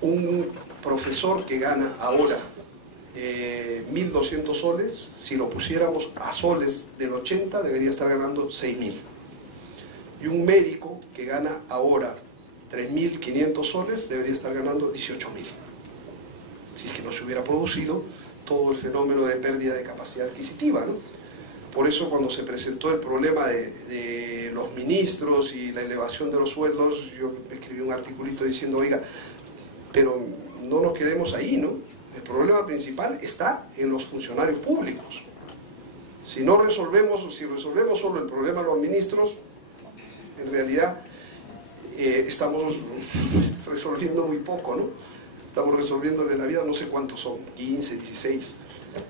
Un profesor que gana ahora 1.200 soles, si lo pusiéramos a soles del 80, debería estar ganando 6.000. Y un médico que gana ahora 3.500 soles, debería estar ganando 18.000. Si es que no se hubiera producido todo el fenómeno de pérdida de capacidad adquisitiva, ¿no? Por eso cuando se presentó el problema de los ministros y la elevación de los sueldos, yo escribí un articulito diciendo, oiga, pero no nos quedemos ahí, ¿no? El problema principal está en los funcionarios públicos. Si resolvemos solo el problema de los ministros, en realidad estamos resolviendo muy poco, ¿no? Estamos resolviéndole la vida, no sé cuántos son, 15, 16,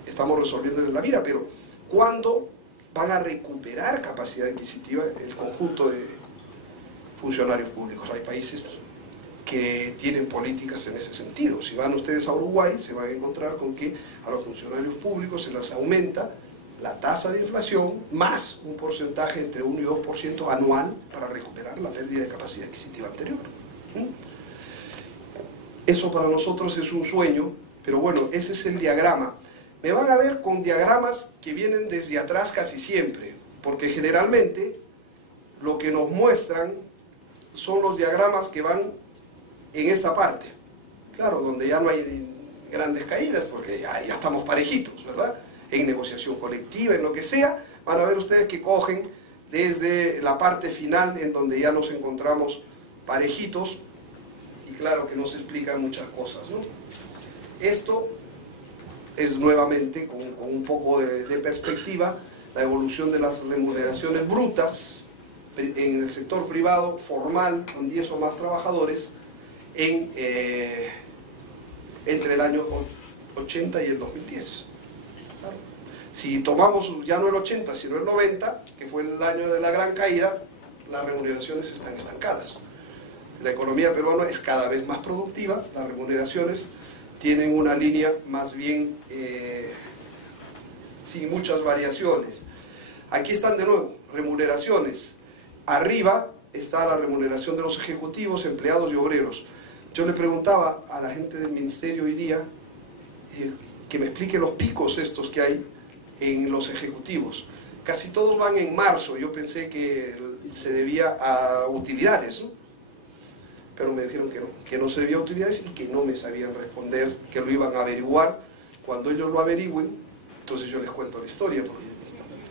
estamos resolviéndole la vida, pero ¿cuándo van a recuperar capacidad adquisitiva el conjunto de funcionarios públicos? Hay países que tienen políticas en ese sentido. Si van ustedes a Uruguay, se van a encontrar con que a los funcionarios públicos se les aumenta la tasa de inflación más un porcentaje entre 1 y 2% anual para recuperar la pérdida de capacidad adquisitiva anterior. Eso para nosotros es un sueño, pero bueno, ese es el diagrama. Me van a ver con diagramas que vienen desde atrás casi siempre, porque generalmente lo que nos muestran son los diagramas que van en esta parte, claro, donde ya no hay grandes caídas, porque ya estamos parejitos, ¿verdad? En negociación colectiva, en lo que sea, van a ver ustedes que cogen desde la parte final, en donde ya nos encontramos parejitos, y claro que nos explican muchas cosas, ¿no? Esto es nuevamente, con un poco de perspectiva, la evolución de las remuneraciones brutas en el sector privado, formal, con 10 o más trabajadores, entre el año 80 y el 2010. ¿Claro? Si tomamos ya no el 80, sino el 90, que fue el año de la gran caída, las remuneraciones están estancadas. La economía peruana es cada vez más productiva, las remuneraciones tienen una línea más bien sin muchas variaciones. Aquí están de nuevo, remuneraciones. Arriba está la remuneración de los ejecutivos, empleados y obreros. Yo le preguntaba a la gente del ministerio hoy día que me explique los picos estos que hay en los ejecutivos. Casi todos van en marzo. Yo pensé que se debía a utilidades, ¿no? Pero me dijeron que no se debía a utilidades y que no me sabían responder, que lo iban a averiguar. Cuando ellos lo averigüen, entonces yo les cuento la historia, porque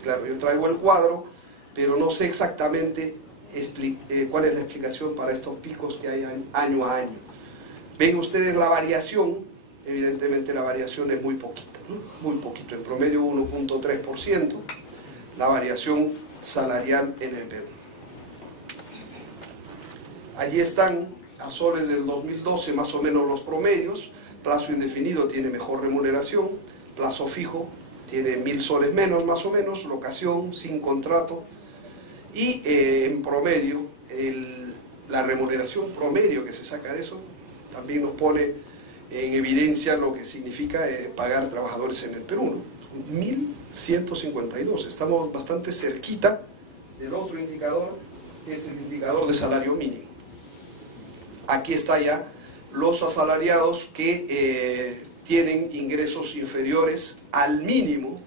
claro, yo traigo el cuadro, pero no sé exactamente cuál es la explicación para estos picos que hay año a año. Ven ustedes la variación, evidentemente la variación es muy poquita, ¿no? Muy poquito, en promedio 1.3%, la variación salarial en el Perú. Allí están, a soles del 2012, más o menos los promedios. Plazo indefinido tiene mejor remuneración, plazo fijo tiene 1.000 soles menos, más o menos, locación, sin contrato, y en promedio, la remuneración promedio que se saca de eso, también nos pone en evidencia lo que significa pagar trabajadores en el Perú, ¿no? 1.152, estamos bastante cerquita del otro indicador, que es el indicador de salario mínimo. Aquí está ya los asalariados que tienen ingresos inferiores al mínimo,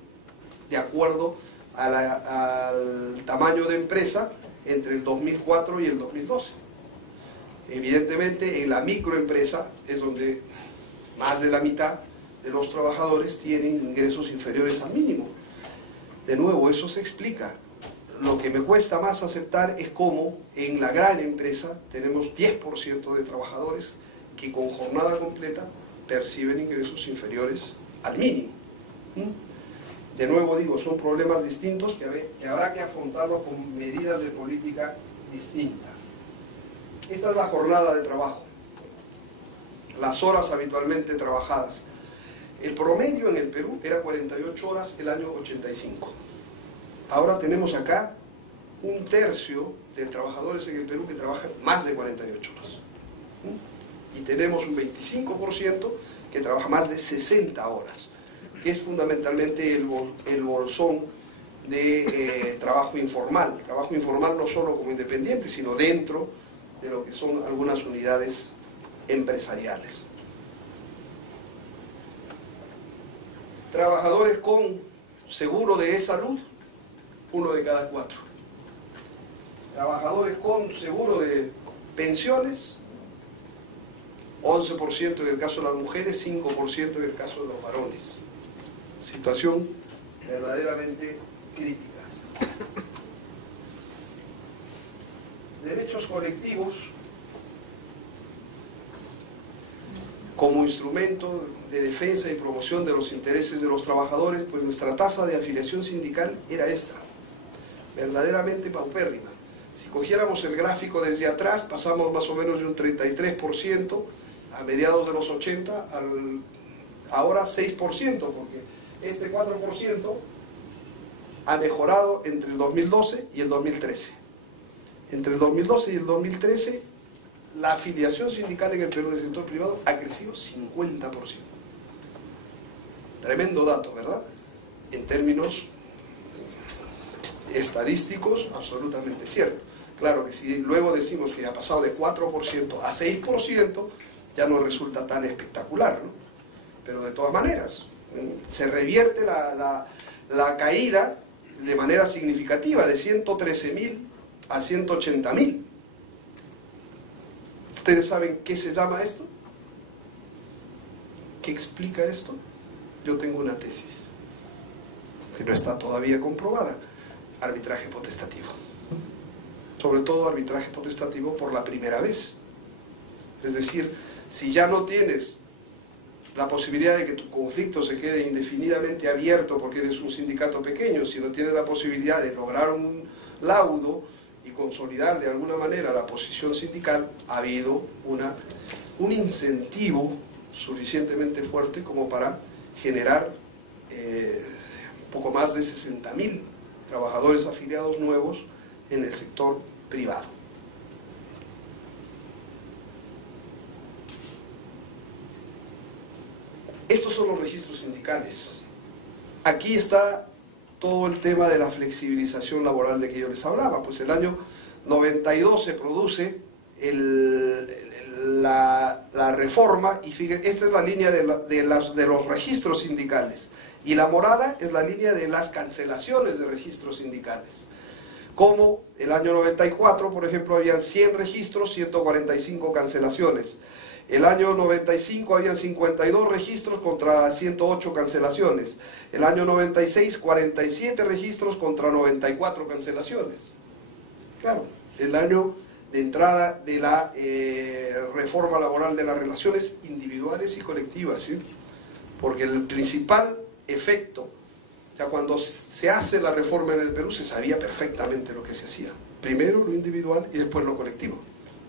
de acuerdo al tamaño de empresa, entre el 2004 y el 2012. Evidentemente en la microempresa es donde más de la mitad de los trabajadores tienen ingresos inferiores al mínimo. De nuevo, eso se explica. Lo que me cuesta más aceptar es cómo en la gran empresa tenemos 10% de trabajadores que con jornada completa perciben ingresos inferiores al mínimo. De nuevo digo, son problemas distintos que habrá que afrontarlos con medidas de política distintas. Esta es la jornada de trabajo, las horas habitualmente trabajadas. El promedio en el Perú era 48 horas el año 85. Ahora tenemos acá un tercio de trabajadores en el Perú que trabajan más de 48 horas. Y tenemos un 25% que trabaja más de 60 horas, que es fundamentalmente el bolsón de trabajo informal. Trabajo informal no solo como independiente, sino dentro de lo que son algunas unidades empresariales. Trabajadores con seguro de salud, 1 de cada 4. Trabajadores con seguro de pensiones, 11% en el caso de las mujeres, 5% en el caso de los varones. Situación verdaderamente crítica. Derechos colectivos como instrumento de defensa y promoción de los intereses de los trabajadores, pues nuestra tasa de afiliación sindical era esta, verdaderamente paupérrima. Si cogiéramos el gráfico desde atrás, pasamos más o menos de un 33% a mediados de los 80, ahora 6%, porque este 4% ha mejorado entre el 2012 y el 2013. Entre el 2012 y el 2013, la afiliación sindical en el Perú del sector privado ha crecido 50%. Tremendo dato, ¿verdad? En términos estadísticos, absolutamente cierto. Claro que si luego decimos que ha pasado de 4% a 6%, ya no resulta tan espectacular, ¿no? Pero de todas maneras, se revierte la caída de manera significativa, de 113.000 a 180.000. ¿Ustedes saben qué se llama esto? ¿Qué explica esto? Yo tengo una tesis que no está todavía comprobada: arbitraje potestativo. Sobre todo arbitraje potestativo por la primera vez. Es decir, si ya no tienes la posibilidad de que tu conflicto se quede indefinidamente abierto porque eres un sindicato pequeño, si no tienes la posibilidad de lograr un laudo y consolidar de alguna manera la posición sindical, ha habido un incentivo suficientemente fuerte como para generar poco más de 60.000 trabajadores afiliados nuevos en el sector privado. Estos son los registros sindicales. Aquí está todo el tema de la flexibilización laboral de que yo les hablaba. Pues el año 92 se produce la reforma, y fíjense, esta es la línea de los registros sindicales, y la morada es la línea de las cancelaciones de registros sindicales. Como el año 94, por ejemplo, habían 100 registros, 145 cancelaciones. El año 95 habían 52 registros contra 108 cancelaciones. El año 96, 47 registros contra 94 cancelaciones. Claro, el año de entrada de la reforma laboral de las relaciones individuales y colectivas, ¿sí? Porque el principal efecto, ya cuando se hace la reforma en el Perú, se sabía perfectamente lo que se hacía. Primero lo individual y después lo colectivo.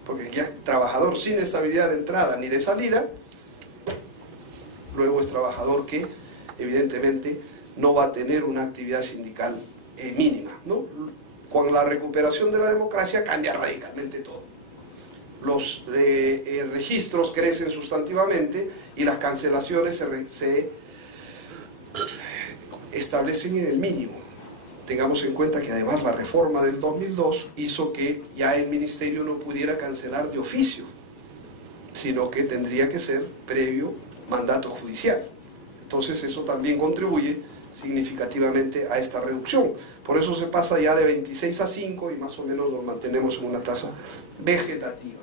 Porque ya trabajador sin estabilidad de entrada ni de salida, luego es trabajador que evidentemente no va a tener una actividad sindical mínima, ¿no? Con la recuperación de la democracia cambia radicalmente todo. Los registros crecen sustantivamente y las cancelaciones se establecen en el mínimo. Tengamos en cuenta que además la reforma del 2002 hizo que ya el ministerio no pudiera cancelar de oficio, sino que tendría que ser previo mandato judicial. Entonces eso también contribuye significativamente a esta reducción. Por eso se pasa ya de 26 a 5 y más o menos nos mantenemos en una tasa vegetativa.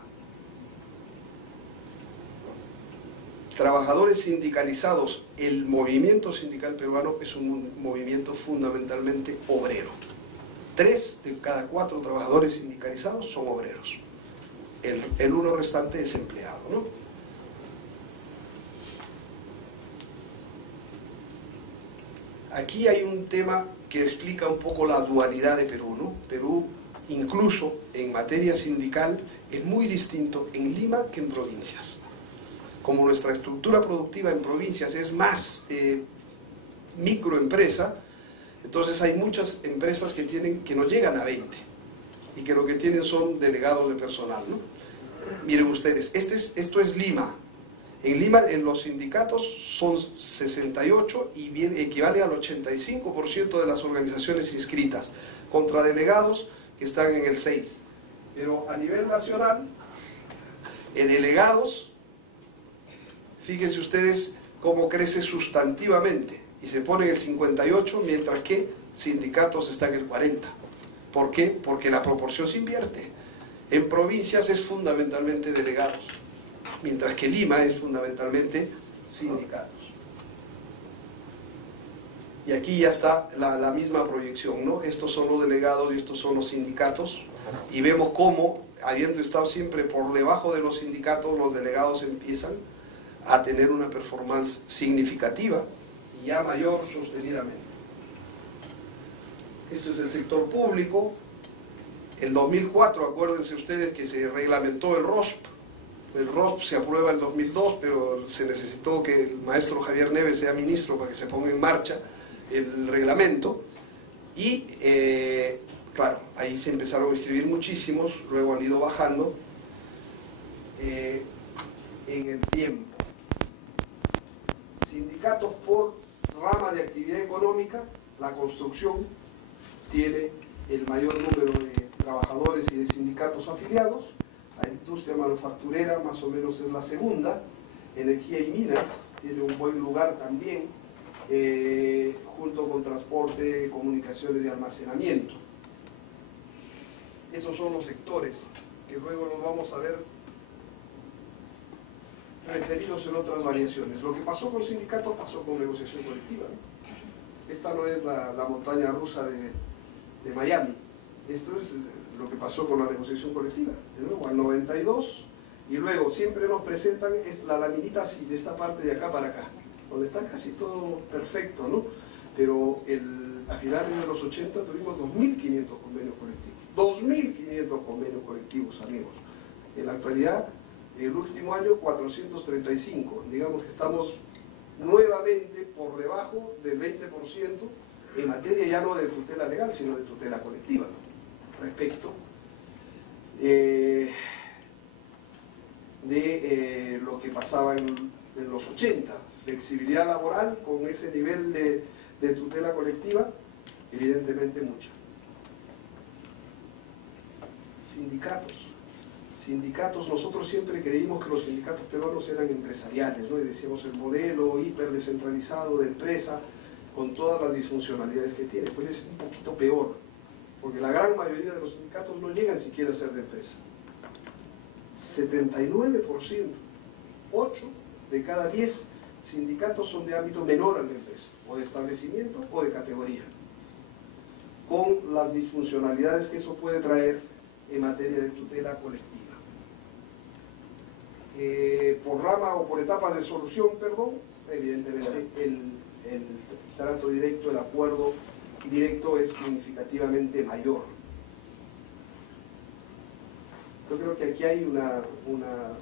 Trabajadores sindicalizados, el movimiento sindical peruano es un movimiento fundamentalmente obrero. 3 de cada 4 trabajadores sindicalizados son obreros. El uno restante es empleado, ¿no? Aquí hay un tema que explica un poco la dualidad de Perú, ¿no? Perú, incluso en materia sindical, es muy distinto en Lima que en provincias. Como nuestra estructura productiva en provincias es más microempresa, entonces hay muchas empresas que no llegan a 20 y que lo que tienen son delegados de personal, ¿no? Miren ustedes, esto es Lima. En Lima los sindicatos son 68 y equivale al 85% de las organizaciones inscritas, contra delegados que están en el 6%. Pero a nivel nacional, delegados Fíjense ustedes cómo crece sustantivamente y se pone en el 58, mientras que sindicatos están en el 40. ¿Por qué? Porque la proporción se invierte. En provincias es fundamentalmente delegados, mientras que Lima es fundamentalmente sindicatos. Y aquí ya está la misma proyección, ¿no? Estos son los delegados y estos son los sindicatos, y vemos cómo, habiendo estado siempre por debajo de los sindicatos, los delegados empiezan a tener una performance significativa y ya mayor sostenidamente. Esto es el sector público. En 2004, acuérdense ustedes que se reglamentó el ROSP. El ROSP se aprueba en 2002, pero se necesitó que el maestro Javier Neves sea ministro para que se ponga en marcha el reglamento. Y claro, ahí se empezaron a inscribir muchísimos, luego han ido bajando en el tiempo. Sindicatos por rama de actividad económica, la construcción tiene el mayor número de trabajadores y de sindicatos afiliados. La industria manufacturera más o menos es la segunda. Energía y minas tiene un buen lugar también, junto con transporte, comunicaciones y almacenamiento. Esos son los sectores que luego los vamos a ver referidos en otras variaciones. Lo que pasó con sindicatos pasó con negociación colectiva, ¿no? Esta no es la montaña rusa de Miami. Esto es lo que pasó con la negociación colectiva. De nuevo, al 92, y luego siempre nos presentan la laminita así, de esta parte de acá para acá, donde está casi todo perfecto, ¿no? Pero a finales de los 80 tuvimos 2.500 convenios colectivos. 2.500 convenios colectivos, amigos. En la actualidad, el último año, 435. Digamos que estamos nuevamente por debajo del 20% en materia ya no de tutela legal, sino de tutela colectiva, ¿no? Respecto de lo que pasaba en los 80. Flexibilidad laboral con ese nivel de tutela colectiva, evidentemente mucha. Sindicatos, nosotros siempre creímos que los sindicatos peruanos eran empresariales, ¿no? Y decíamos el modelo hiper descentralizado de empresa con todas las disfuncionalidades que tiene. Pues es un poquito peor, porque la gran mayoría de los sindicatos no llegan siquiera a ser de empresa. 79%, 8 de cada 10 sindicatos son de ámbito menor al de empresa, o de establecimiento o de categoría, con las disfuncionalidades que eso puede traer en materia de tutela colectiva. Por rama o por etapas de solución, perdón, evidentemente el trato directo, el acuerdo directo es significativamente mayor. Yo creo que aquí hay una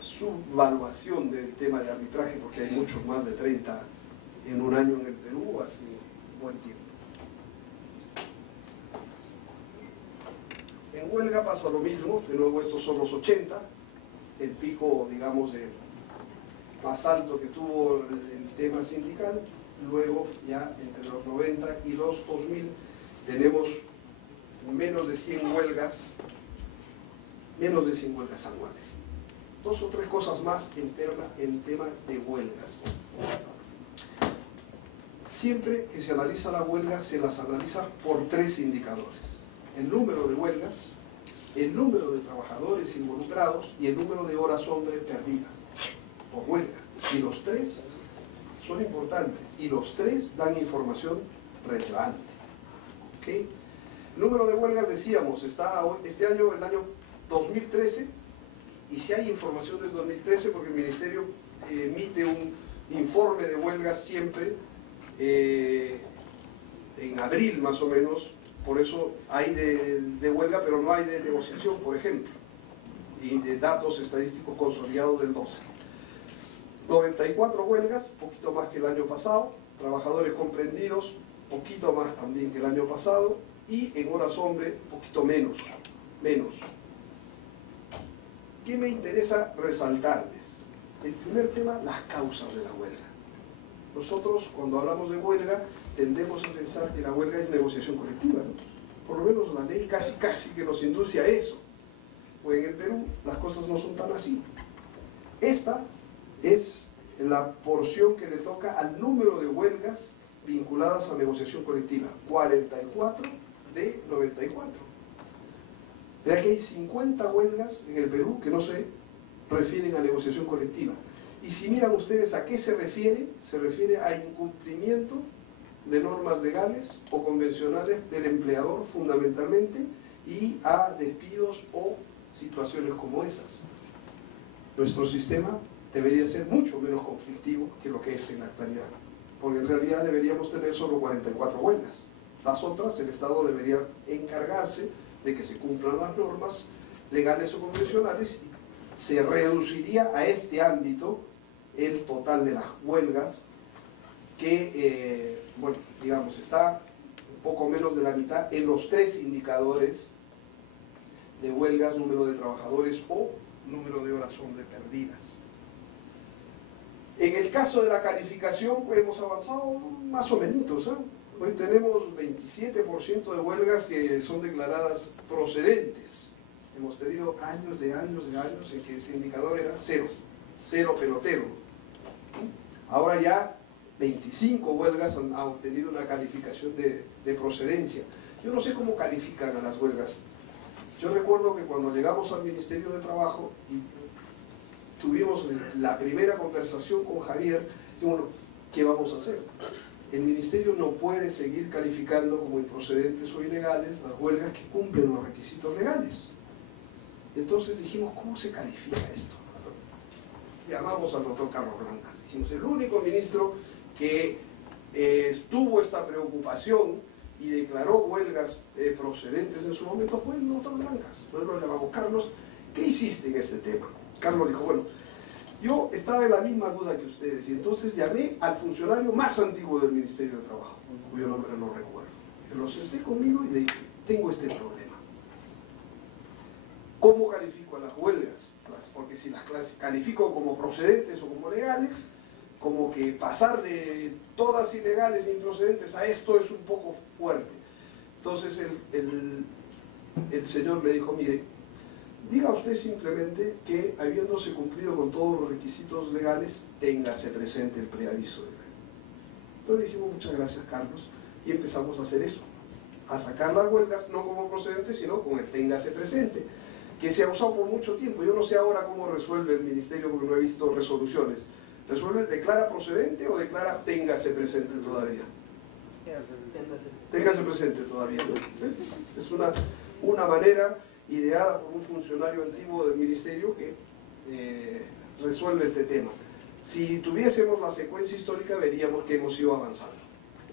subvaluación del tema de arbitraje, porque hay muchos más de 30 en un año en el Perú, hace buen tiempo. En huelga pasa lo mismo, de nuevo estos son los 80, el pico, digamos, más alto que tuvo el tema sindical. Luego ya entre los 90 y los 2000 tenemos menos de 100 huelgas anuales. 2 o 3 cosas más en tema de huelgas. Siempre que se analiza la huelga, se las analiza por 3 indicadores: el número de huelgas, el número de trabajadores involucrados y el número de horas hombre perdidas por huelga. Y los 3 son importantes y los 3 dan información relevante. ¿Okay? El número de huelgas, decíamos, está este año, el año 2013, y si hay información del 2013, porque el Ministerio emite un informe de huelgas siempre en abril más o menos. Por eso hay de huelga, pero no hay de negociación, por ejemplo, y de datos estadísticos consolidados del 12. 94 huelgas, poquito más que el año pasado. Trabajadores comprendidos, poquito más también que el año pasado. Y en horas hombre, poquito menos. ¿Qué me interesa resaltarles? El primer tema, las causas de la huelga. Nosotros, cuando hablamos de huelga, tendemos a pensar que la huelga es negociación colectiva, ¿no? Por lo menos la ley casi que nos induce a eso. Pues en el Perú las cosas no son tan así. Esta es la porción que le toca al número de huelgas vinculadas a negociación colectiva, 44 de 94. Vea que hay 50 huelgas en el Perú que no se refieren a negociación colectiva. Y si miran ustedes a qué se refiere a incumplimiento de normas legales o convencionales del empleador fundamentalmente, y a despidos o situaciones como esas. Nuestro sistema debería ser mucho menos conflictivo que lo que es en la actualidad, porque en realidad deberíamos tener solo 44 huelgas. Las otras, el Estado debería encargarse de que se cumplan las normas legales o convencionales, y se reduciría a este ámbito el total de las huelgas, que, bueno, digamos, está un poco menos de la mitad en los 3 indicadores de huelgas, número de trabajadores o número de horas hombre perdidas. En el caso de la calificación, pues, hemos avanzado más o menos, ¿eh? Hoy tenemos 27% de huelgas que son declaradas procedentes. Hemos tenido años en que ese indicador era cero pelotero. Ahora ya 25 huelgas han obtenido una calificación de procedencia. Yo no sé cómo califican a las huelgas. Yo recuerdo que cuando llegamos al Ministerio de Trabajo y tuvimos la primera conversación con Javier, bueno, ¿qué vamos a hacer? El Ministerio no puede seguir calificando como improcedentes o ilegales las huelgas que cumplen los requisitos legales. Entonces dijimos, ¿cómo se califica esto? Llamamos al doctor Carlos Blancas. Dijimos, el único ministro que tuvo esta preocupación y declaró huelgas procedentes en su momento fue el doctor Blancas. Nosotros le llamamos, Carlos, ¿qué hiciste en este tema? Carlos dijo, bueno, yo estaba en la misma duda que ustedes, y entonces llamé al funcionario más antiguo del Ministerio de Trabajo, cuyo nombre no recuerdo. Lo senté conmigo y le dije, tengo este problema. ¿Cómo califico a las huelgas? Porque si las califico como procedentes o como legales, como que pasar de todas ilegales e improcedentes a esto es un poco fuerte. Entonces el señor le dijo, mire, diga usted simplemente que, habiéndose cumplido con todos los requisitos legales, téngase presente el preaviso de ley. Entonces dijimos, muchas gracias, Carlos, y empezamos a hacer eso, a sacar las huelgas no como procedentes, sino con el téngase presente, que se ha usado por mucho tiempo. Yo no sé ahora cómo resuelve el Ministerio, porque no he visto resoluciones. ¿Resuelve, declara procedente o declara téngase presente todavía? Téngase presente todavía, ¿no? Es una manera ideada por un funcionario antiguo del Ministerio que resuelve este tema. Si tuviésemos la secuencia histórica, veríamos que hemos ido avanzando,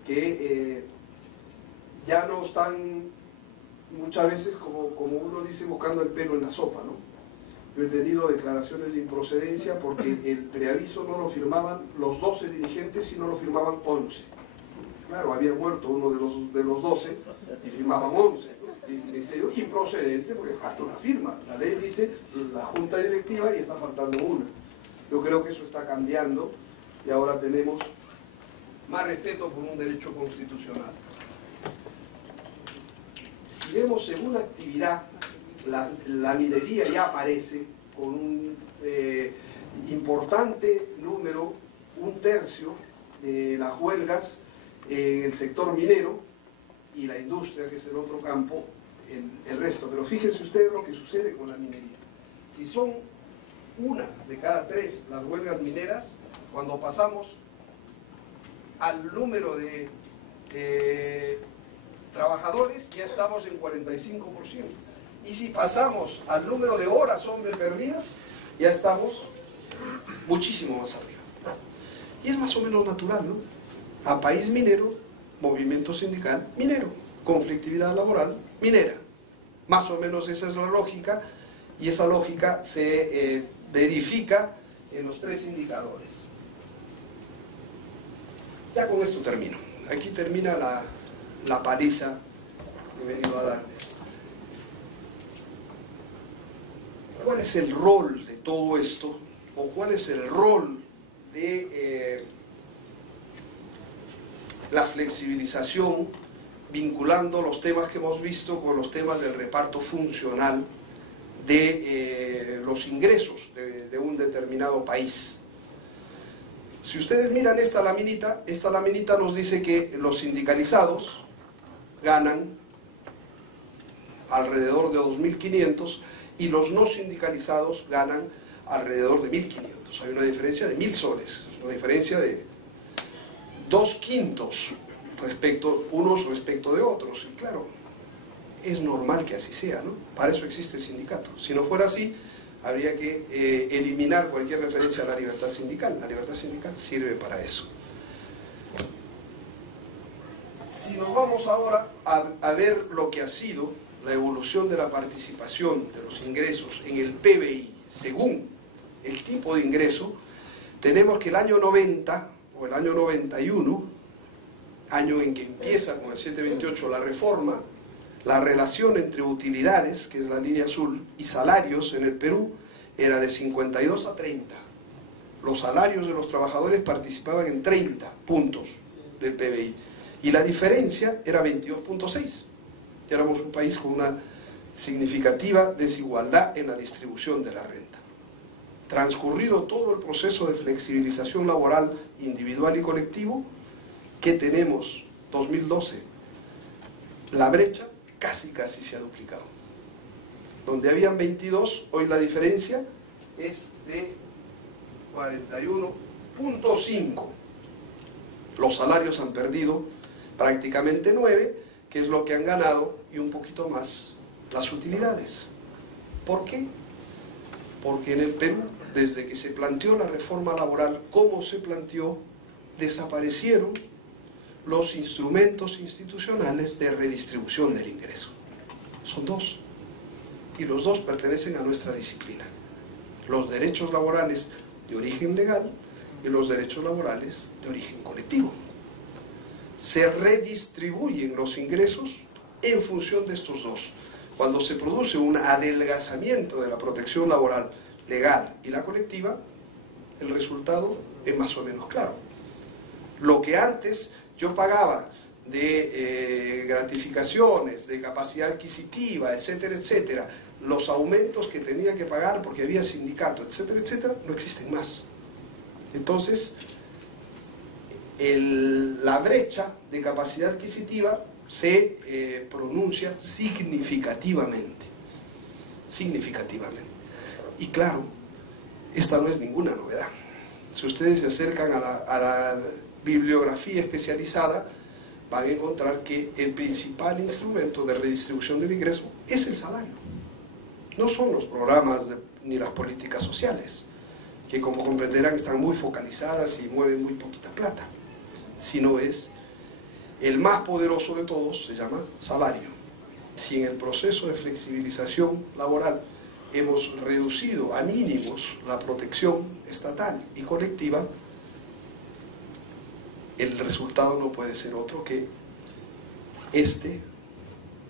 que ya no están muchas veces, como uno dice, buscando el pelo en la sopa, ¿no? Yo he tenido declaraciones de improcedencia porque el preaviso no lo firmaban los 12 dirigentes, sino lo firmaban 11. Claro, había muerto uno de los 12 y firmaban 11. El ministerio improcedente porque falta una firma. La ley dice la junta directiva y está faltando una. Yo creo que eso está cambiando y ahora tenemos más respeto por un derecho constitucional. Si vemos según la actividad, la minería ya aparece con un importante número, 1/3 de las huelgas en el sector minero, y la industria, que es el otro campo, el resto. Pero fíjense ustedes lo que sucede con la minería. Si son 1 de cada 3 las huelgas mineras, cuando pasamos al número de trabajadores, ya estamos en 45%. Y si pasamos al número de horas hombre perdidas, ya estamos muchísimo más arriba. Y es más o menos natural, ¿no? A país minero, movimiento sindical minero, conflictividad laboral minera. Más o menos esa es la lógica, y esa lógica se verifica en los 3 indicadores. Ya con esto termino. Aquí termina la paliza que he venido a darles. ¿Cuál es el rol de todo esto? ¿O cuál es el rol de la flexibilización, vinculando los temas que hemos visto con los temas del reparto funcional de los ingresos de un determinado país? Si ustedes miran esta laminita nos dice que los sindicalizados ganan alrededor de 2.500 y los no sindicalizados ganan alrededor de 1.500. Hay una diferencia de 1.000 soles, una diferencia de 2/5 unos respecto de otros. Y claro, es normal que así sea, ¿no? Para eso existe el sindicato. Si no fuera así, habría que eliminar cualquier referencia a la libertad sindical. La libertad sindical sirve para eso. Si nos vamos ahora a ver lo que ha sido la evolución de la participación de los ingresos en el PBI, según el tipo de ingreso, tenemos que el año 90 o el año 91, año en que empieza con el 728 la reforma, la relación entre utilidades, que es la línea azul, y salarios en el Perú era de 52 a 30. Los salarios de los trabajadores participaban en 30 puntos del PBI y la diferencia era 22.6. Éramos un país con una significativa desigualdad en la distribución de la renta. Transcurrido todo el proceso de flexibilización laboral individual y colectivo, ¿qué tenemos? 2012. La brecha casi se ha duplicado. Donde habían 22, hoy la diferencia es de 41.5. Los salarios han perdido prácticamente 9, que es lo que han ganado, y un poquito más las utilidades. ¿Por qué? Porque en el Perú, desde que se planteó la reforma laboral, como se planteó, desaparecieron los instrumentos institucionales de redistribución del ingreso. Son dos, y los dos pertenecen a nuestra disciplina: los derechos laborales de origen legal y los derechos laborales de origen colectivo. Se redistribuyen los ingresos en función de estos dos. Cuando se produce un adelgazamiento de la protección laboral legal y la colectiva, el resultado es más o menos claro. Lo que antes yo pagaba de gratificaciones, de capacidad adquisitiva, etcétera, etcétera, los aumentos que tenía que pagar porque había sindicato, etcétera, etcétera, no existen más. Entonces, la brecha de capacidad adquisitiva se pronuncia significativamente. Y claro, esta no es ninguna novedad. Si ustedes se acercan a la bibliografía especializada, van a encontrar que el principal instrumento de redistribución del ingreso es el salario. No son los programas ni las políticas sociales, que como comprenderán están muy focalizadas y mueven muy poquita plata, sino es el más poderoso de todos, se llama salario. Si en el proceso de flexibilización laboral hemos reducido a mínimos la protección estatal y colectiva, el resultado no puede ser otro que este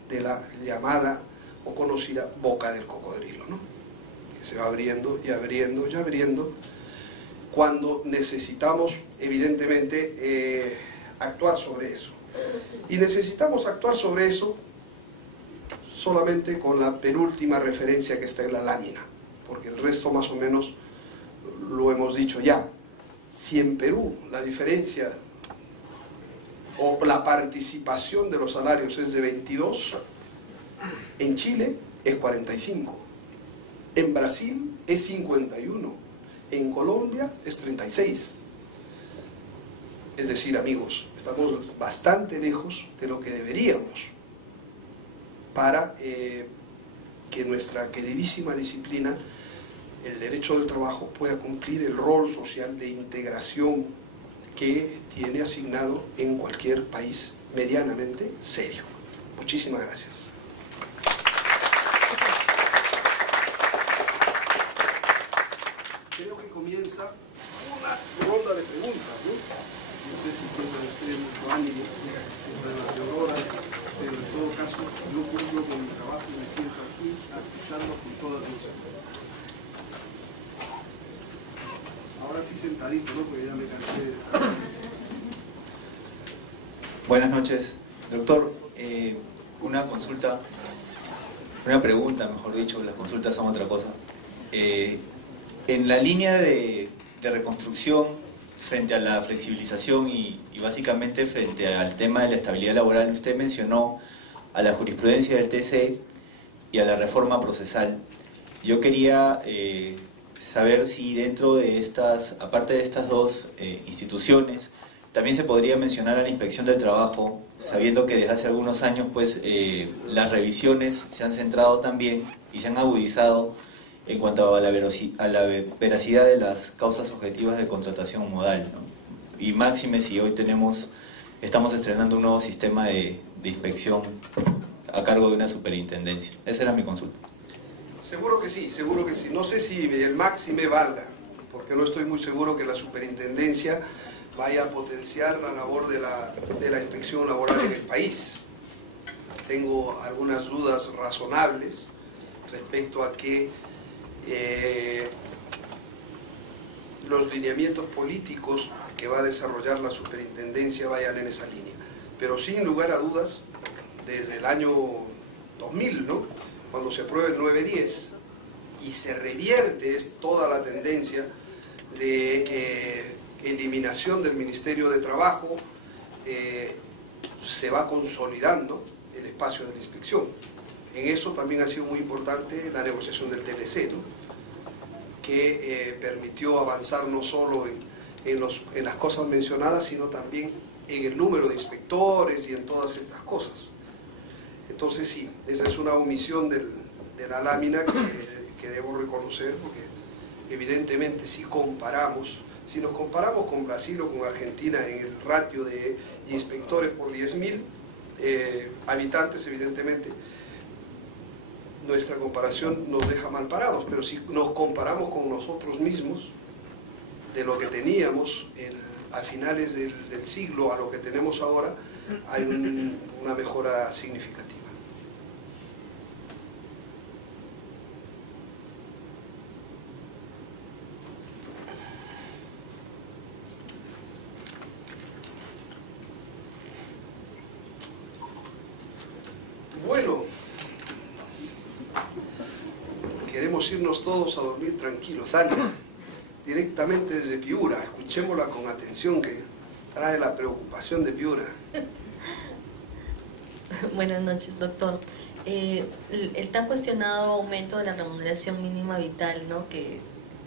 de la llamada o conocida boca del cocodrilo, ¿no? Que se va abriendo y abriendo y abriendo, cuando necesitamos evidentemente actuar sobre eso. Y necesitamos actuar sobre eso solamente con la penúltima referencia que está en la lámina, porque el resto más o menos lo hemos dicho ya. Si en Perú la diferencia o la participación de los salarios es de 22, en Chile es 45, en Brasil es 51, en Colombia es 36. Es decir, amigos, estamos bastante lejos de lo que deberíamos para que nuestra queridísima disciplina, el derecho del trabajo, pueda cumplir el rol social de integración que tiene asignado en cualquier país medianamente serio. Muchísimas gracias. Creo que comienza una ronda de preguntas, ¿no? No sé si tengan ustedes mucho ánimo esta noche hora, pero en todo caso yo cumplo con mi trabajo y me siento aquí a escucharlos con toda atención. Ahora sí sentadito, ¿no? Porque ya me cansé de... Buenas noches, doctor. Una pregunta, mejor dicho, las consultas son otra cosa. En la línea de reconstrucción frente a la flexibilización y básicamente frente al tema de la estabilidad laboral, usted mencionó a la jurisprudencia del TC y a la reforma procesal. Yo quería saber si dentro de estas, aparte de estas dos instituciones, también se podría mencionar a la Inspección del Trabajo, sabiendo que desde hace algunos años pues las revisiones se han centrado también y se han agudizado en cuanto a la veracidad de las causas objetivas de contratación modal, ¿no? Y máxime si hoy estamos estrenando un nuevo sistema de inspección a cargo de una superintendencia. Esa era mi consulta. Seguro que sí, seguro que sí. No sé si el máxime valga, porque no estoy muy seguro que la superintendencia vaya a potenciar la labor de la inspección laboral en el país. Tengo algunas dudas razonables respecto a que los lineamientos políticos que va a desarrollar la superintendencia vayan en esa línea. Pero sin lugar a dudas, desde el año 2000, ¿no?, cuando se aprueba el 910 y se revierte toda la tendencia de eliminación del Ministerio de Trabajo, se va consolidando el espacio de la inspección. En eso también ha sido muy importante la negociación del TLC, ¿no?, que permitió avanzar no solo en las cosas mencionadas, sino también en el número de inspectores y en todas estas cosas. Entonces sí, esa es una omisión de la lámina que debo reconocer, porque evidentemente si nos comparamos con Brasil o con Argentina en el ratio de inspectores por 10.000 habitantes, evidentemente nuestra comparación nos deja mal parados, pero si nos comparamos con nosotros mismos, de lo que teníamos a finales del siglo a lo que tenemos ahora, hay una mejora significativa. Bueno, queremos irnos todos a dormir tranquilos. Dalia, directamente desde Piura, escuchémosla con atención, que trae la preocupación de Piura. Buenas noches, doctor. El tan cuestionado aumento de la remuneración mínima vital, ¿no?, que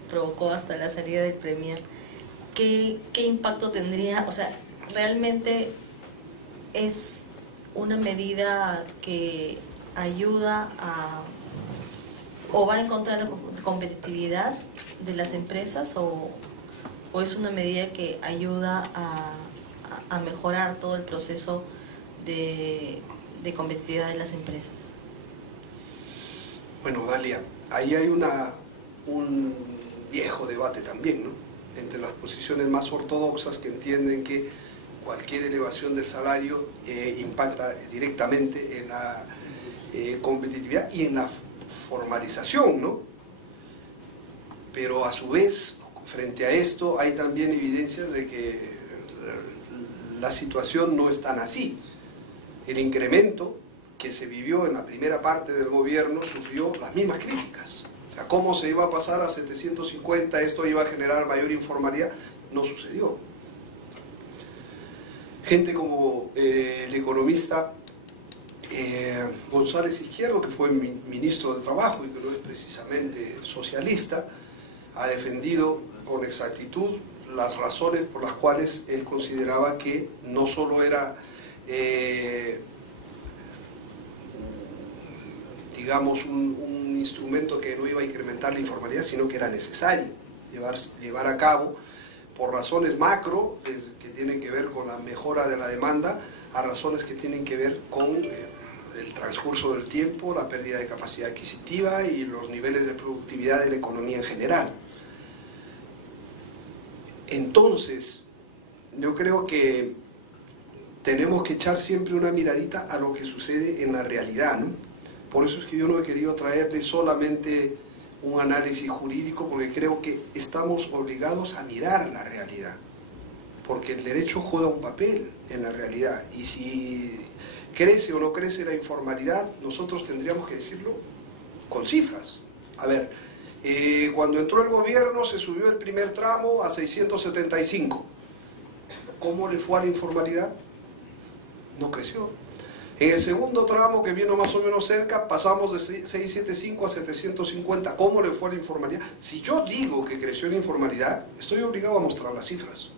provocó hasta la salida del Premier, ¿qué impacto tendría? O sea, ¿realmente es una medida que ayuda o va en contra de la competitividad de las empresas, o es una medida que ayuda a mejorar todo el proceso de competitividad de las empresas? Bueno, Dalia, ahí hay un viejo debate también, ¿no?, entre las posiciones más ortodoxas, que entienden que cualquier elevación del salario impacta directamente en la competitividad y en la formalización, ¿no? Pero a su vez, frente a esto, hay también evidencias de que la situación no es tan así. El incremento que se vivió en la primera parte del gobierno sufrió las mismas críticas. O sea, ¿cómo se iba a pasar a 750? Esto iba a generar mayor informalidad. No sucedió. Gente como el economista González Izquierdo, que fue ministro de Trabajo y que no es precisamente socialista, ha defendido con exactitud las razones por las cuales él consideraba que no solo era digamos un instrumento que no iba a incrementar la informalidad, sino que era necesario llevar a cabo por razones macro, que tienen que ver con la mejora de la demanda, a razones que tienen que ver con el transcurso del tiempo, la pérdida de capacidad adquisitiva y los niveles de productividad de la economía en general. Entonces, yo creo que tenemos que echar siempre una miradita a lo que sucede en la realidad, ¿no? Por eso es que yo no he querido traerle solamente un análisis jurídico, porque creo que estamos obligados a mirar la realidad, porque el derecho juega un papel en la realidad, y si crece o no crece la informalidad, nosotros tendríamos que decirlo con cifras. A ver, Cuando entró el gobierno se subió el primer tramo a 675. ¿Cómo le fue a la informalidad? No creció. En el segundo tramo, que vino más o menos cerca, pasamos de 675 a 750. ¿Cómo le fue a la informalidad? Si yo digo que creció la informalidad, estoy obligado a mostrar las cifras,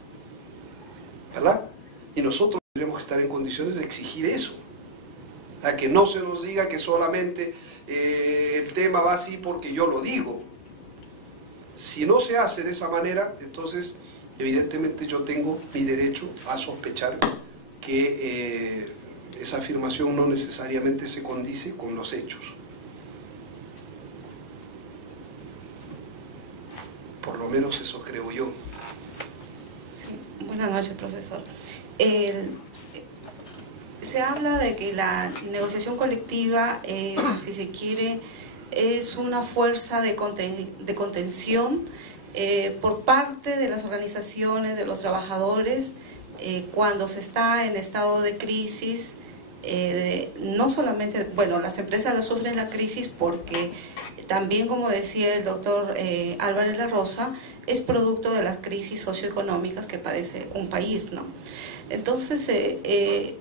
¿verdad? Y nosotros tendremos que estar en condiciones de exigir eso. A que no se nos diga que solamente el tema va así porque yo lo digo. Si no se hace de esa manera, entonces evidentemente yo tengo mi derecho a sospechar que esa afirmación no necesariamente se condice con los hechos. Por lo menos eso creo yo. Sí. Buenas noches, profesor. Se habla de que la negociación colectiva, si se quiere, es una fuerza de contención por parte de las organizaciones, de los trabajadores, cuando se está en estado de crisis. No solamente, bueno, las empresas lo sufren la crisis porque también, como decía el doctor Álvarez La Rosa, es producto de las crisis socioeconómicas que padece un país, ¿no? Entonces,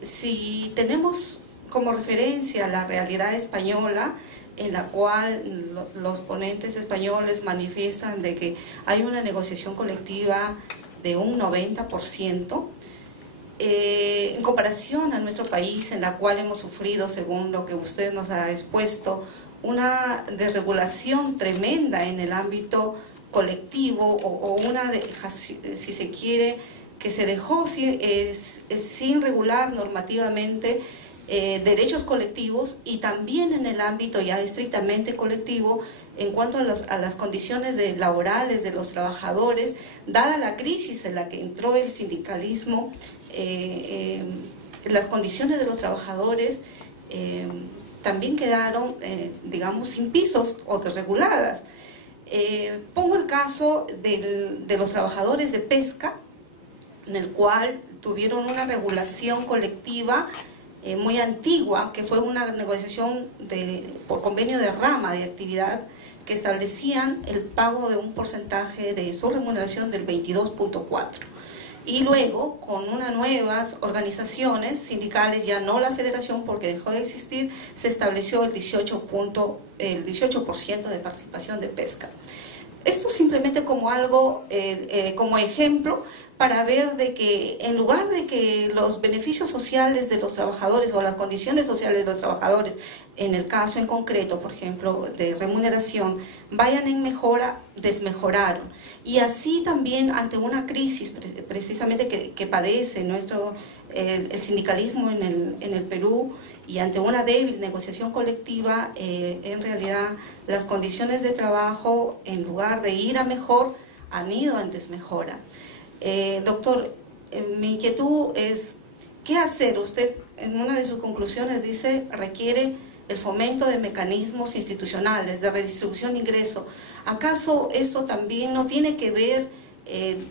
si tenemos como referencia la realidad española, en la cual los ponentes españoles manifiestan de que hay una negociación colectiva de un 90%, en comparación a nuestro país, en la cual hemos sufrido, según lo que usted nos ha expuesto, una desregulación tremenda en el ámbito colectivo, o una, si se quiere, que se dejó sin regular normativamente derechos colectivos, y también en el ámbito ya estrictamente colectivo en cuanto a las condiciones laborales de los trabajadores, dada la crisis en la que entró el sindicalismo. Las condiciones de los trabajadores también quedaron, digamos, sin pisos o desreguladas. Pongo el caso de los trabajadores de pesca, en el cual tuvieron una regulación colectiva muy antigua, que fue una negociación por convenio de rama de actividad, que establecían el pago de un porcentaje de su remuneración del 22.4%. Y luego, con unas nuevas organizaciones sindicales, ya no la federación porque dejó de existir, se estableció el 18% de participación de pesca. Esto simplemente como algo, como ejemplo, para ver de que en lugar de que los beneficios sociales de los trabajadores o las condiciones sociales de los trabajadores, en el caso en concreto, por ejemplo, de remuneración, vayan en mejora, desmejoraron. Y así también ante una crisis precisamente que padece el sindicalismo en el Perú, y ante una débil negociación colectiva, en realidad las condiciones de trabajo, en lugar de ir a mejor, han ido en desmejora. Doctor, mi inquietud es, ¿qué hacer? Usted en una de sus conclusiones dice, requiere el fomento de mecanismos institucionales, de redistribución de ingresos. ¿Acaso esto también no tiene que ver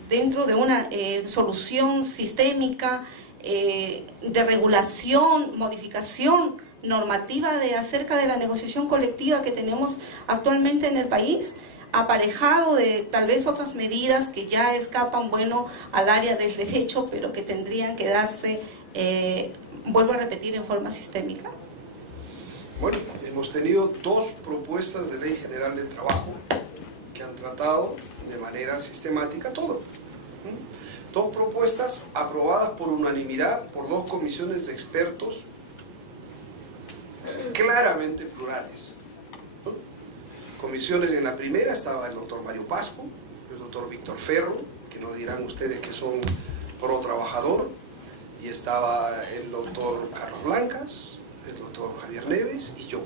dentro de una solución sistémica, de regulación, modificación normativa acerca de la negociación colectiva que tenemos actualmente en el país, aparejado de tal vez otras medidas que ya escapan, bueno, al área del derecho, pero que tendrían que darse, vuelvo a repetir, en forma sistémica? Bueno, hemos tenido dos propuestas de Ley General del Trabajo que han tratado de manera sistemática todo. Dos propuestas aprobadas por unanimidad por dos comisiones de expertos claramente plurales. Comisiones, en la primera estaba el doctor Mario Pasco, el doctor Víctor Ferro, que no dirán ustedes que son pro trabajador, y estaba el doctor Carlos Blancas, el doctor Javier Neves y yo.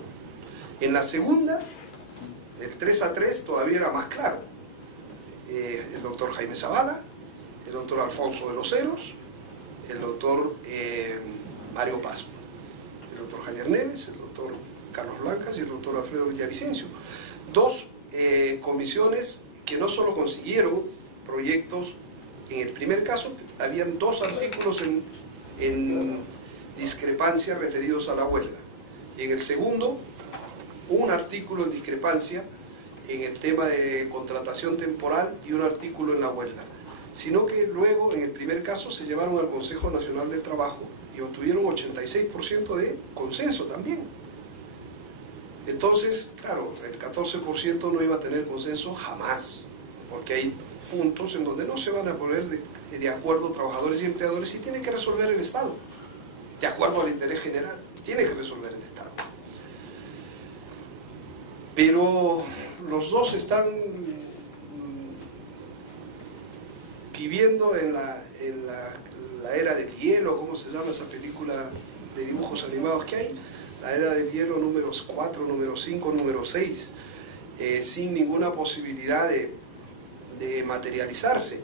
En la segunda, el 3-3 todavía era más claro. El doctor Jaime Zavala, el doctor Alfonso de los Heros, el doctor Mario Pasco, el doctor Javier Neves, el doctor Carlos Blancas y el doctor Alfredo Villavicencio. Dos comisiones que no solo consiguieron proyectos. En el primer caso habían dos artículos en discrepancia referidos a la huelga, y en el segundo un artículo en discrepancia en el tema de contratación temporal y un artículo en la huelga, sino que luego, en el primer caso, se llevaron al Consejo Nacional del Trabajo y obtuvieron 86% de consenso también. Entonces, claro, el 14% no iba a tener consenso jamás, porque hay puntos en donde no se van a poner de acuerdo trabajadores y empleadores, y tiene que resolver el Estado, de acuerdo al interés general, tiene que resolver el Estado. Pero los dos están viviendo en la era del hielo, ¿cómo se llama esa película de dibujos animados que hay? La era del hielo número 4, número 5, número 6, sin ninguna posibilidad de materializarse.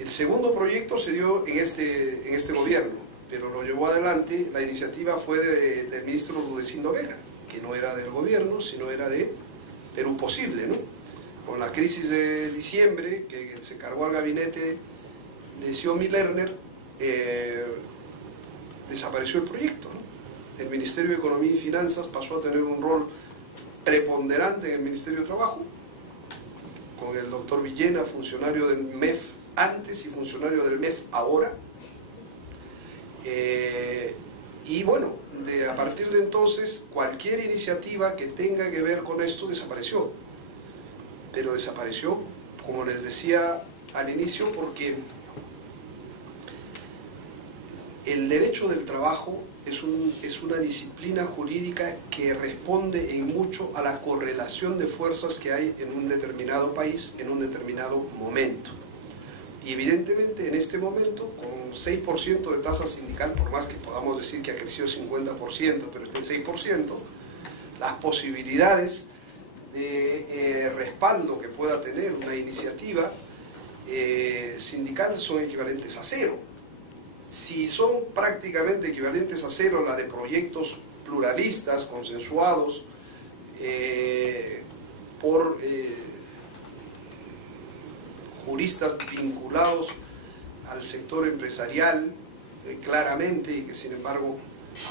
El segundo proyecto se dio en este gobierno, pero lo llevó adelante, la iniciativa fue del ministro Rudecindo Vega, que no era del gobierno, sino era de Perú Posible, ¿no? Con la crisis de diciembre, que se cargó al gabinete de Xiomi Lerner, desapareció el proyecto, ¿no? El Ministerio de Economía y Finanzas pasó a tener un rol preponderante en el Ministerio de Trabajo, con el doctor Villena, funcionario del MEF antes y funcionario del MEF ahora. Y bueno, a partir de entonces, cualquier iniciativa que tenga que ver con esto desapareció. Pero desapareció, como les decía al inicio, porque el derecho del trabajo es una disciplina jurídica que responde en mucho a la correlación de fuerzas que hay en un determinado país, en un determinado momento. Y evidentemente en este momento, con 6% de tasa sindical, por más que podamos decir que ha crecido 50%, pero está en 6%, las posibilidades de respaldo que pueda tener una iniciativa sindical son equivalentes a cero. Si son prácticamente equivalentes a cero la de proyectos pluralistas, consensuados por juristas vinculados al sector empresarial claramente, y que sin embargo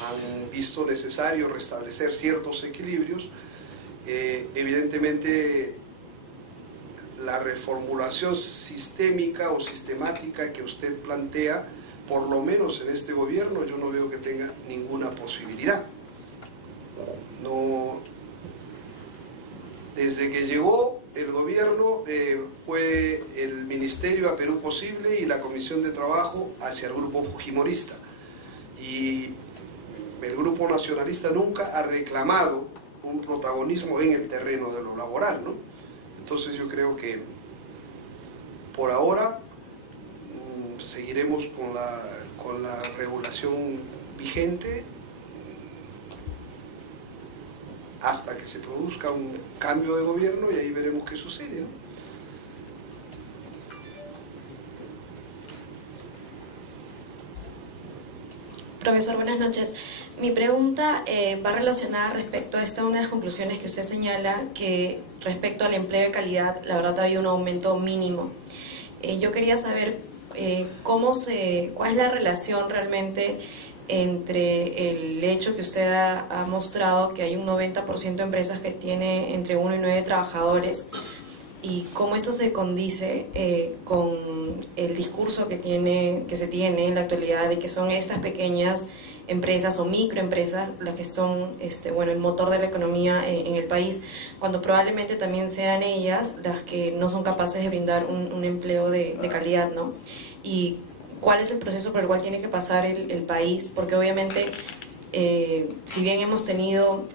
han visto necesario restablecer ciertos equilibrios, evidentemente la reformulación sistémica o sistemática que usted plantea, por lo menos en este gobierno, yo no veo que tenga ninguna posibilidad. No, desde que llegó el gobierno fue el Ministerio a Perú Posible y la Comisión de Trabajo hacia el grupo fujimorista. Y el grupo nacionalista nunca ha reclamado un protagonismo en el terreno de lo laboral, ¿no? Entonces yo creo que por ahora seguiremos con la regulación vigente hasta que se produzca un cambio de gobierno, y ahí veremos qué sucede, ¿no? Profesor, buenas noches. Mi pregunta va relacionada respecto a una de las conclusiones que usted señala, que respecto al empleo de calidad, la verdad ha habido un aumento mínimo. Yo quería saber cuál es la relación realmente entre el hecho que usted ha mostrado, que hay un 90% de empresas que tiene entre 1 y 9 trabajadores, y cómo esto se condice con el discurso que se tiene en la actualidad de que son estas pequeñas empresas o microempresas las que son el motor de la economía en el país, cuando probablemente también sean ellas las que no son capaces de brindar un empleo de calidad, ¿no? Y cuál es el proceso por el cual tiene que pasar el país, porque obviamente si bien hemos tenido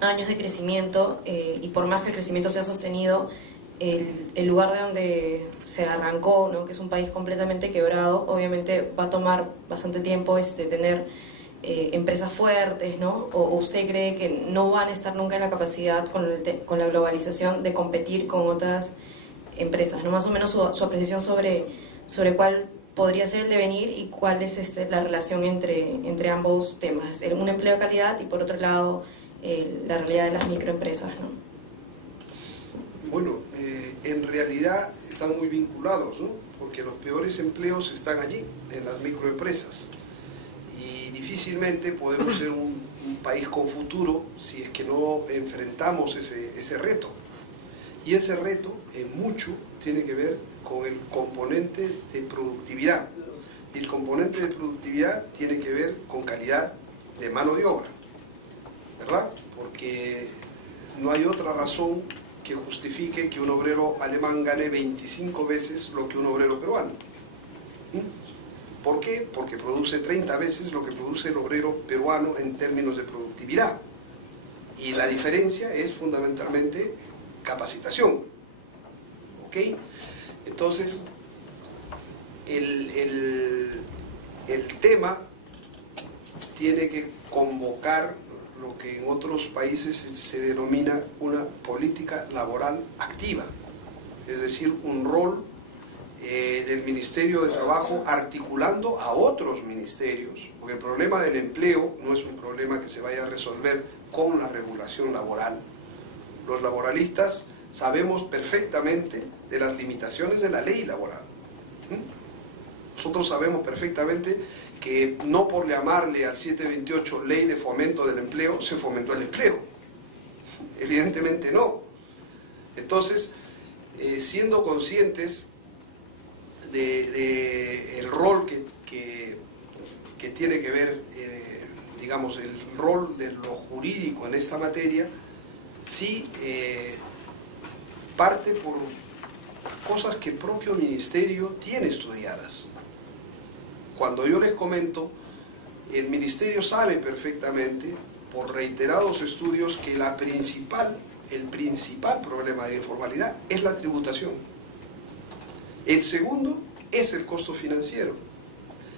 años de crecimiento y por más que el crecimiento sea sostenido, el lugar de donde se arrancó, ¿no?, que es un país completamente quebrado, obviamente va a tomar bastante tiempo tener empresas fuertes, ¿no? O usted cree que no van a estar nunca en la capacidad con la globalización de competir con otras empresas, ¿no? Más o menos su apreciación sobre cuál podría ser el devenir y cuál es la relación entre ambos temas, un empleo de calidad y por otro lado la realidad de las microempresas, ¿no? Bueno, en realidad están muy vinculados, ¿no? Porque los peores empleos están allí, en las microempresas. Y difícilmente podemos ser un país con futuro si es que no enfrentamos ese reto. Y ese reto en mucho tiene que ver con el componente de productividad. Y el componente de productividad tiene que ver con calidad de mano de obra, ¿verdad? Porque no hay otra razón que justifique que un obrero alemán gane 25 veces lo que un obrero peruano. ¿Por qué? Porque produce 30 veces lo que produce el obrero peruano en términos de productividad. Y la diferencia es fundamentalmente capacitación. ¿Ok? Entonces, el tema tiene que convocar lo que en otros países se denomina una política laboral activa, es decir, un rol del Ministerio de Trabajo articulando a otros ministerios, porque el problema del empleo no es un problema que se vaya a resolver con la regulación laboral. Los laboralistas sabemos perfectamente de las limitaciones de la ley laboral. Nosotros sabemos perfectamente que no por llamarle al 728 ley de fomento del empleo, se fomentó el empleo. Evidentemente no. Entonces, siendo conscientes de el rol que tiene que ver, digamos, el rol de lo jurídico en esta materia, sí parte por cosas que el propio ministerio tiene estudiadas. Cuando yo les comento, el ministerio sabe perfectamente, por reiterados estudios, que el principal problema de la informalidad es la tributación. El segundo es el costo financiero.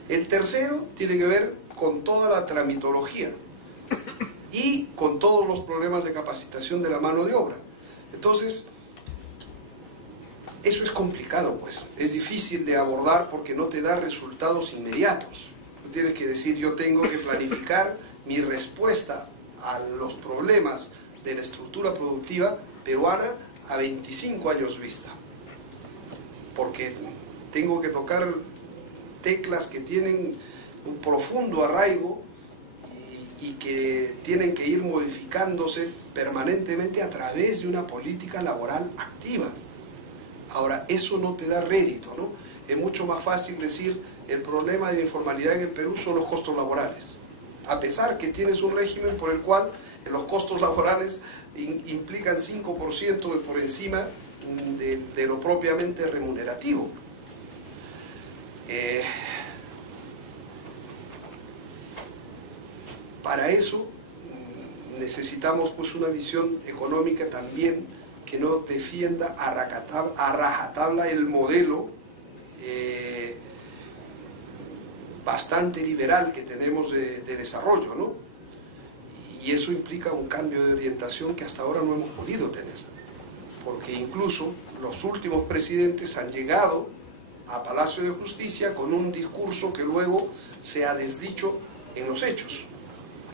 El tercero tiene que ver con toda la tramitología y con todos los problemas de capacitación de la mano de obra. Entonces, eso es complicado, pues. Es difícil de abordar porque no te da resultados inmediatos. Tú tienes que decir, yo tengo que planificar mi respuesta a los problemas de la estructura productiva peruana a 25 años vista. Porque tengo que tocar teclas que tienen un profundo arraigo y que tienen que ir modificándose permanentemente a través de una política laboral activa. Ahora, eso no te da rédito, ¿no? Es mucho más fácil decir, el problema de la informalidad en el Perú son los costos laborales. A pesar que tienes un régimen por el cual los costos laborales implican 5% por encima de lo propiamente remunerativo. Para eso necesitamos pues una visión económica también que no defienda a rajatabla el modelo bastante liberal que tenemos de desarrollo, ¿no? Y eso implica un cambio de orientación que hasta ahora no hemos podido tener, porque incluso los últimos presidentes han llegado a Palacio de Justicia con un discurso que luego se ha desdicho en los hechos,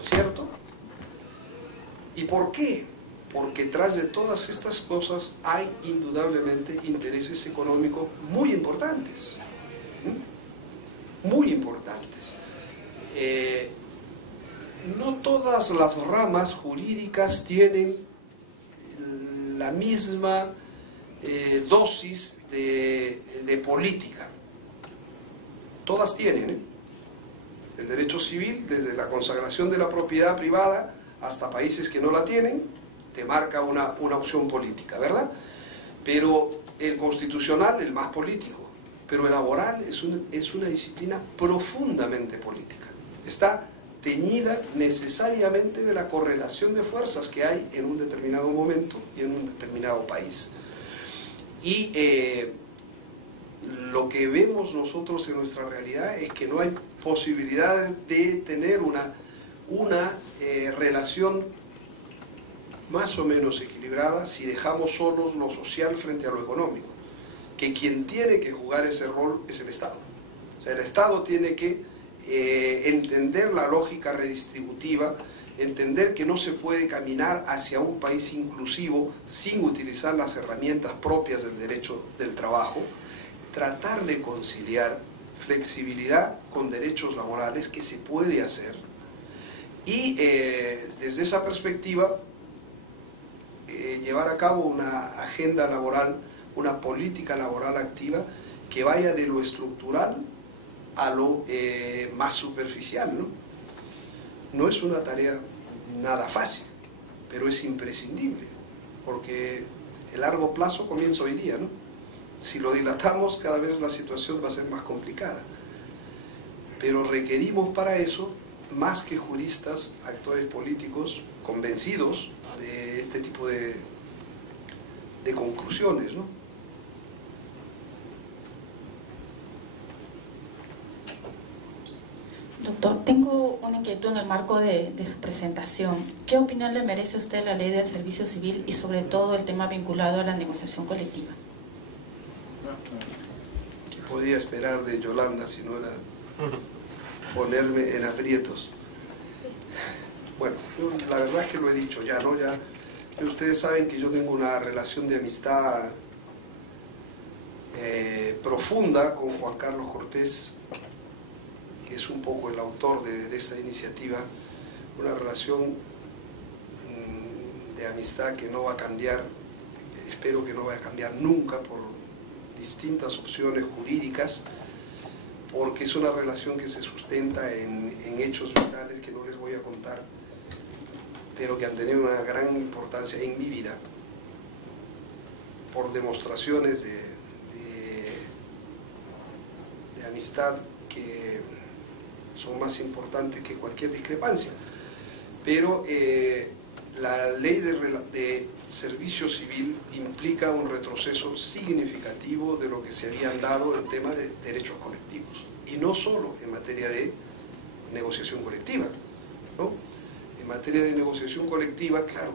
¿cierto? ¿Y por qué? Porque tras de todas estas cosas hay indudablemente intereses económicos muy importantes, muy importantes. No todas las ramas jurídicas tienen la misma dosis de política. Todas tienen, El derecho civil, desde la consagración de la propiedad privada hasta países que no la tienen, te marca una opción política, ¿verdad? Pero el constitucional, el más político, pero el laboral es una disciplina profundamente política. Está teñida necesariamente de la correlación de fuerzas que hay en un determinado momento y en un determinado país. Y lo que vemos nosotros en nuestra realidad es que no hay posibilidad de tener una relación más o menos equilibrada si dejamos solos lo social frente a lo económico, que quien tiene que jugar ese rol es el Estado. O sea, el Estado tiene que entender la lógica redistributiva, entender que no se puede caminar hacia un país inclusivo sin utilizar las herramientas propias del derecho del trabajo, tratar de conciliar flexibilidad con derechos laborales, que se puede hacer, y desde esa perspectiva llevar a cabo una agenda laboral, una política laboral activa que vaya de lo estructural a lo más superficial, ¿no? No es una tarea nada fácil, pero es imprescindible, porque el largo plazo comienza hoy día, ¿no? Si lo dilatamos, cada vez la situación va a ser más complicada. Pero requerimos para eso más que juristas, actores políticos convencidos de este tipo de conclusiones, ¿no? Doctor, tengo una inquietud en el marco de su presentación. ¿Qué opinión le merece a usted la ley del servicio civil y sobre todo el tema vinculado a la negociación colectiva? ¿Qué podía esperar de Yolanda si no era ponerme en aprietos? Bueno, yo la verdad es que lo he dicho ya, ¿no? Ya, ustedes saben que yo tengo una relación de amistad profunda con Juan Carlos Cortés, que es un poco el autor de esta iniciativa, una relación de amistad que no va a cambiar, espero que no vaya a cambiar nunca por distintas opciones jurídicas, porque es una relación que se sustenta en hechos vitales que no les voy a contar, pero que han tenido una gran importancia en mi vida, por demostraciones de amistad que son más importantes que cualquier discrepancia. Pero la ley de servicio civil implica un retroceso significativo de lo que se habían dado en temas de derechos colectivos, y no solo en materia de negociación colectiva, ¿no? En materia de negociación colectiva, claro,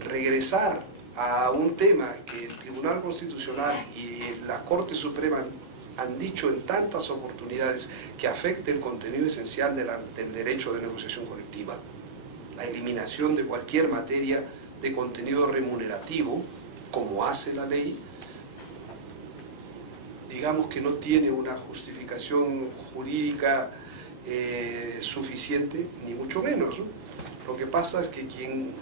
regresar a un tema que el Tribunal Constitucional y la Corte Suprema han dicho en tantas oportunidades que afecte el contenido esencial del derecho de negociación colectiva, la eliminación de cualquier materia de contenido remunerativo, como hace la ley, digamos que no tiene una justificación jurídica suficiente, ni mucho menos, ¿no? Lo que pasa es que quien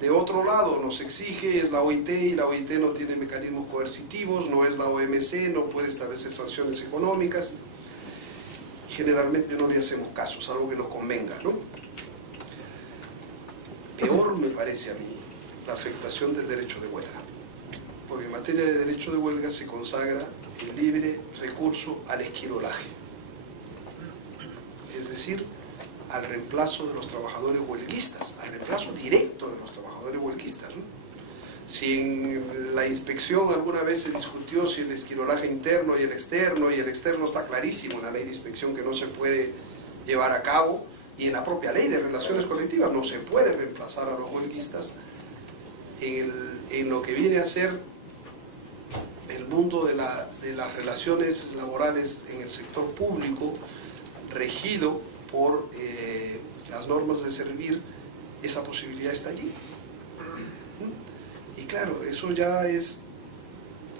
de otro lado nos exige es la OIT, y la OIT no tiene mecanismos coercitivos, no es la OMC, no puede establecer sanciones económicas, y generalmente no le hacemos caso, salvo que nos convenga, ¿no? Peor me parece a mí la afectación del derecho de huelga, porque en materia de derecho de huelga se consagra el libre recurso al esquirolaje, es decir, al reemplazo de los trabajadores huelguistas, al reemplazo directo de los trabajadores huelguistas, ¿no? Si en la inspección alguna vez se discutió si el esquirolaje interno y el externo está clarísimo en la ley de inspección que no se puede llevar a cabo, y en la propia ley de relaciones colectivas no se puede reemplazar a los huelguistas, en lo que viene a ser el mundo de las relaciones laborales en el sector público, regido por las normas de servir, esa posibilidad está allí. Y claro, eso ya es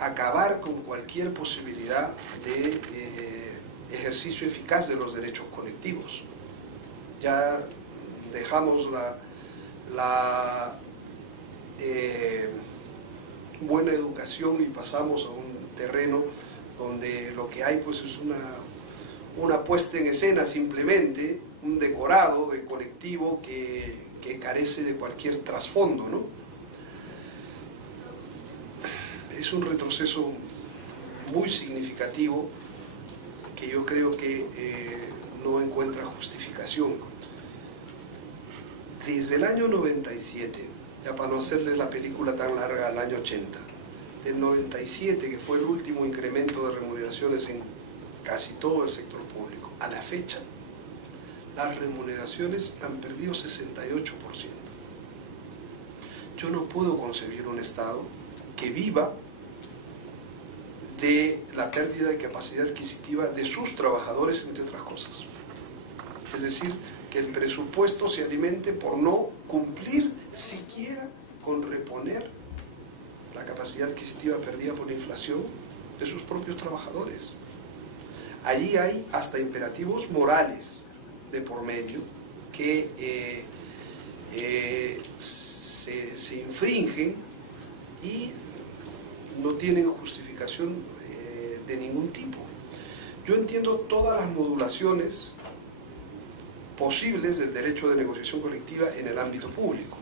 acabar con cualquier posibilidad de ejercicio eficaz de los derechos colectivos. Ya dejamos la buena educación y pasamos a un terreno donde lo que hay pues es una puesta en escena, simplemente un decorado de colectivo que carece de cualquier trasfondo, ¿no? Es un retroceso muy significativo que yo creo que no encuentra justificación. Desde el año 97, ya para no hacerles la película tan larga al año 80, del 97, que fue el último incremento de remuneraciones en casi todo el sector público, a la fecha, las remuneraciones han perdido 68%. Yo no puedo concebir un Estado que viva de la pérdida de capacidad adquisitiva de sus trabajadores, entre otras cosas. Es decir, que el presupuesto se alimente por no cumplir siquiera con reponer la capacidad adquisitiva perdida por la inflación de sus propios trabajadores. Allí hay hasta imperativos morales de por medio que se se infringen y no tienen justificación de ningún tipo. Yo entiendo todas las modulaciones posibles del derecho de negociación colectiva en el ámbito público.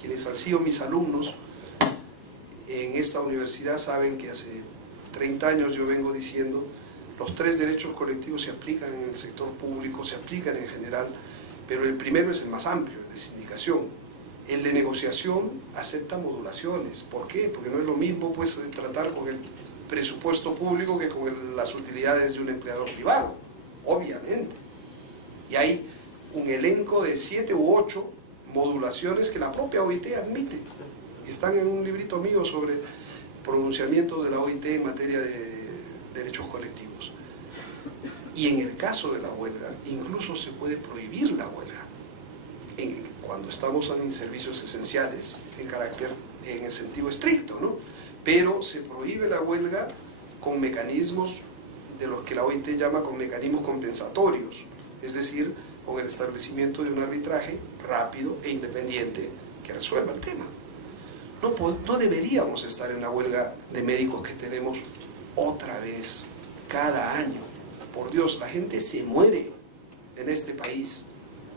Quienes han sido mis alumnos en esta universidad saben que hace 30 años yo vengo diciendo los 3 derechos colectivos se aplican en el sector público, se aplican en general, pero el primero es el más amplio, el de sindicación. El de negociación acepta modulaciones. ¿Por qué? Porque no es lo mismo pues tratar con el presupuesto público que con las utilidades de un empleador privado, obviamente. Y hay un elenco de 7 u 8 modulaciones que la propia OIT admite. Están en un librito mío sobre pronunciamientos de la OIT en materia de derechos colectivos. Y en el caso de la huelga, incluso se puede prohibir la huelga. Cuando estamos en servicios esenciales, en el sentido estricto, ¿no? Pero se prohíbe la huelga con mecanismos de los que la OIT llama con mecanismos compensatorios, es decir, con el establecimiento de un arbitraje rápido e independiente que resuelva el tema. No deberíamos estar en la huelga de médicos que tenemos otra vez, cada año. Por Dios, la gente se muere en este país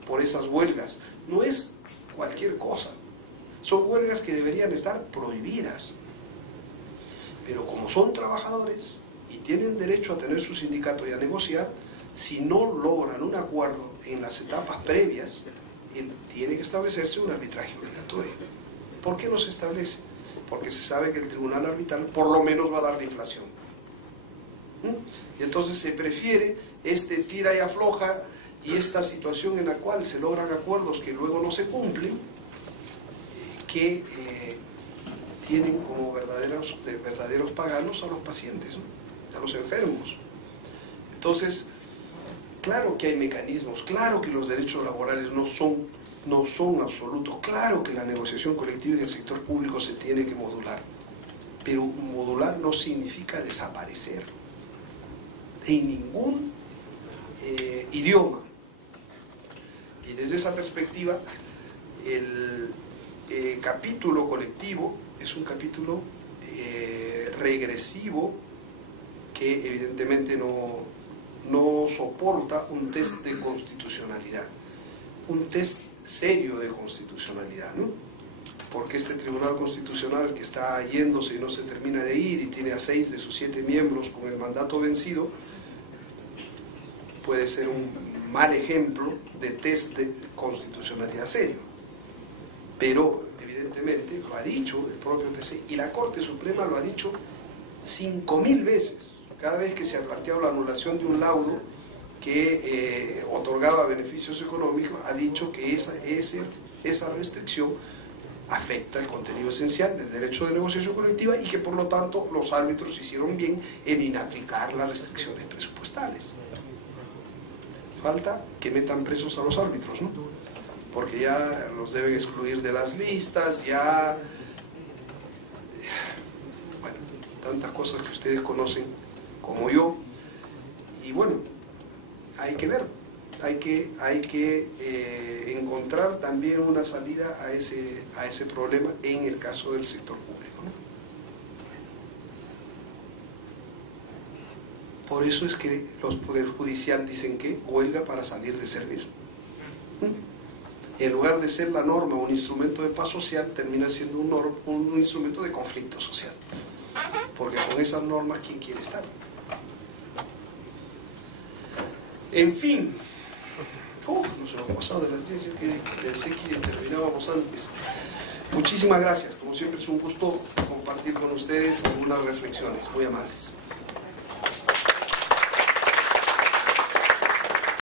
por esas huelgas. No es cualquier cosa. Son huelgas que deberían estar prohibidas. Pero como son trabajadores y tienen derecho a tener su sindicato y a negociar, si no logran un acuerdo en las etapas previas, tiene que establecerse un arbitraje obligatorio. ¿Por qué no se establece? Porque se sabe que el tribunal arbitral por lo menos va a dar la inflación. Y entonces se prefiere este tira y afloja y esta situación en la cual se logran acuerdos que luego no se cumplen, que tienen como verdaderos paganos a los pacientes, ¿no? A los enfermos. Entonces, claro que hay mecanismos, claro que los derechos laborales no son absolutos, claro que la negociación colectiva en el sector público se tiene que modular, pero modular no significa desaparecer en ningún idioma. Y desde esa perspectiva, el capítulo colectivo es un capítulo regresivo que evidentemente no soporta un test de constitucionalidad, un test serio de constitucionalidad, ¿no? Porque este Tribunal Constitucional que está yéndose y no se termina de ir y tiene a 6 de sus 7 miembros con el mandato vencido, puede ser un mal ejemplo de test de constitucionalidad serio. Pero evidentemente lo ha dicho el propio TC y la Corte Suprema lo ha dicho 5000 veces. Cada vez que se ha planteado la anulación de un laudo que otorgaba beneficios económicos, ha dicho que esa restricción afecta el contenido esencial del derecho de negociación colectiva y que por lo tanto los árbitros hicieron bien en inaplicar las restricciones presupuestales. Falta que metan presos a los árbitros, ¿no? Porque ya los deben excluir de las listas, ya... Bueno, tantas cosas que ustedes conocen como yo. Y bueno, hay que ver, hay que encontrar también una salida a ese problema en el caso del sector público, ¿no? Por eso es que los Poder Judicial dicen que huelga para salir de servicio. En lugar de ser la norma un instrumento de paz social, termina siendo un instrumento de conflicto social. Porque con esas normas, ¿quién quiere estar? En fin, nos hemos pasado de las 10, yo pensé que terminábamos antes. Muchísimas gracias, como siempre es un gusto compartir con ustedes algunas reflexiones muy amables.